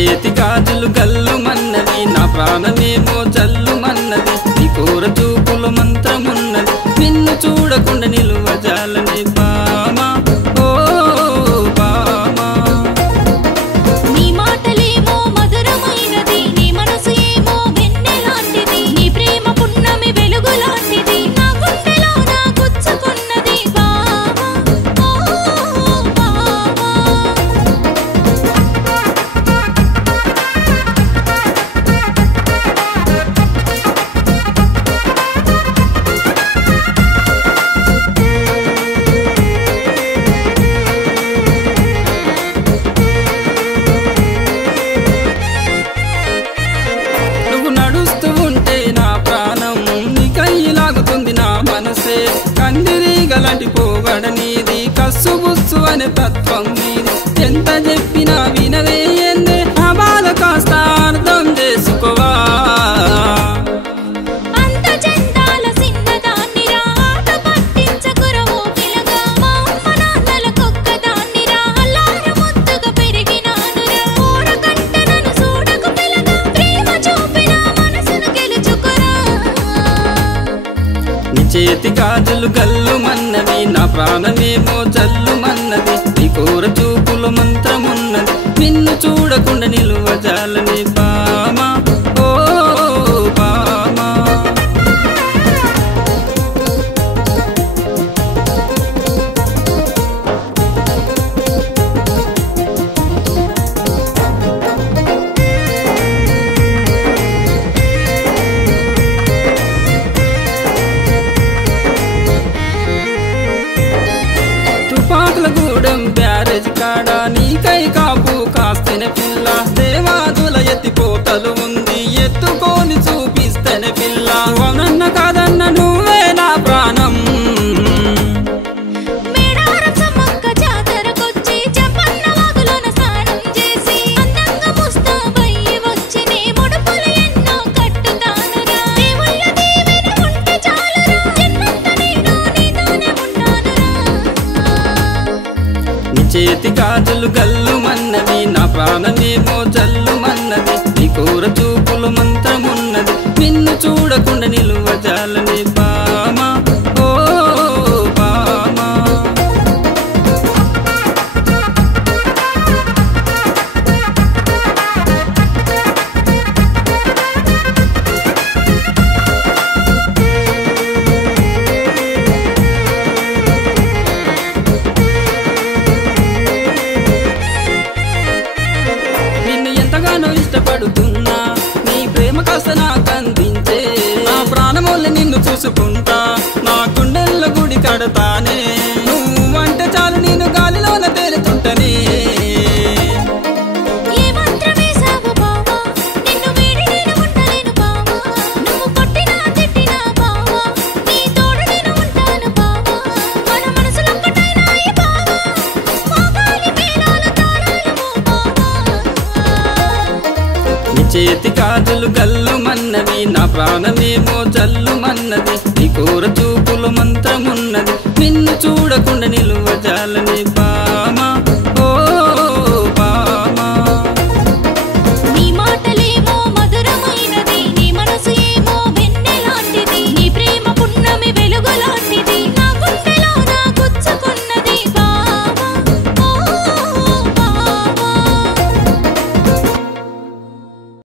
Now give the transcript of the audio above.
చేతి గాజులు గల్లుమన్నవి నా ప్రాణమేమో జల్లుమన్నది నీ కోర చూపుల మంత్రమున్నది నిన్ను చూడకుండా నిలువజాలని బామా ఓ బామా నీ మాటలేమో మధురమైనది నీ మనసు ఏమో వెన్నెలాంటిది నీ ప్రేమ పున్నమి వెలుగులాంటిది నా గుండెలో నా గుచ్చుకున్నది బామా ఓ బామా నువ్వు నడుస్తూ ఉంటే నా ప్రాణం నీ కయ్యిలాగుతుంది నా మనసే కందిరీగలాంటి పోగడ నీది కస్సు బుస్సు అనే తత్వం నీది ఎంత చెప్పినా వినవే ఎందే ఆ బాధ కాస్త అర్థం చేసుకోవా అంత చందాల సిన్నదాన్నిరా ఆట పట్టించకురవో పిలగా మా అమ్మ నాన్నలకొక్కదాన్నిరా అల్లార ముద్దుగా పెరిగినానురా ఊరకంటే నన్ను చూడకు పిలగా ప్రేమ చూపిన మనసును గెలుచుకురా నీ చేతి గాజులు గల్లుమన్నవి నా ప్రాణమేమో జల్లుమన్నది నీ కోర చూపుల మంత్రమున్నది నిన్ను చూడకుండా నిలువజాలని బామా ఓ బామా తుపాకుల గూడెం బ్యారేజ్ కాడా నీకై కాపు కాస్తేనే పిల్ల దేవాదుల ఎత్తిపోతలు ఉంది ఎత్తుకొని చూపిస్తేనే పిల్ల అవునన్న కాదన్న నువ్వే నా ప్రాణం మేడారం సమ్మక్క జాతరకొచ్చి చెప్పన్న వాగులోన స్నానం చేసి అందంగా ముస్తాబయ్యి వచ్చి నీ ముడుపులు ఎన్నో కట్టుతానురా దేవుళ్ళ దీవెన ఉంటే చాలురా జన్మంత నేను నీతోనే ఉంటానురా నీ చేతి గాజులు గల్లుమన్నవి నా ప్రాణమేమో జల్లుమన్నది నీ కోర చూపుల మంత్రమున్నది నిన్ను చూడకుండా నిలువజాలని బామా ఓ బామా నిన్ను ఎంతగానో ఇష్టపడుతున్నా నీ ప్రేమ కాస్త నాకు అందించే నా ప్రాణముల్ని నిన్ను చూసుకుంటా నా గుండెల్లో గుడి కడతానే నువ్వంటే చాలు నేను గాలిలోన తేలుతుంటనే ఏ మంత్రమేశావు బావా నిన్ను వీడి నేను ఉండలేను బావా నువ్వు కొట్టినా తిట్టినా బావా నీ తోడు నేను ఉంటాను బావా మన మనసులొక్కటైనాయి బావా మోగాలి మేళాల తాళాలు బావా నీ చేతి గాజులు గల్లుమన్నవి నా ప్రాణమేమో జల్లుమన్నది నీ కోర చూపుల మంత్రమున్నది నిన్ను చూడకుండా నిలువజాలని